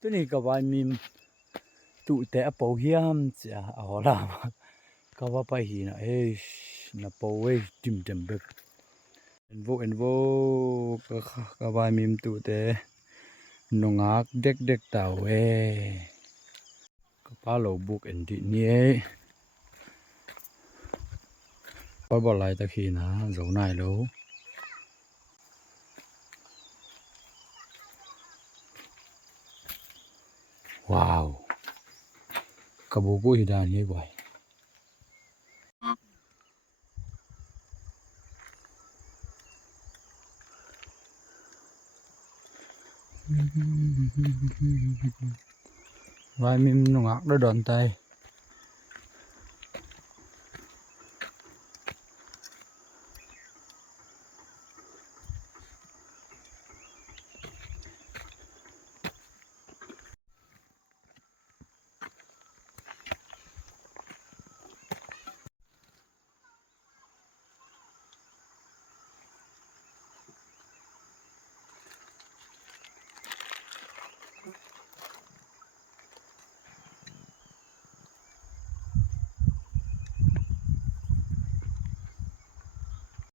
ตัวนี้ก็ว่ามีตุแต่เปาเฮียมจะเอาล่ะก็ว่าไปหีนะนะเปาจิมเต็มเบกเอ็นโวก็ว่ามีตุแต่นงอักเด็กเต่าก็ป้าเราบุกเอ็นดีนี่พอบอลไล่ตะขีนะโจนายโลว้าวกระบุกอีดานนี่บ่อยว่ามีนงอักได้โดนใจ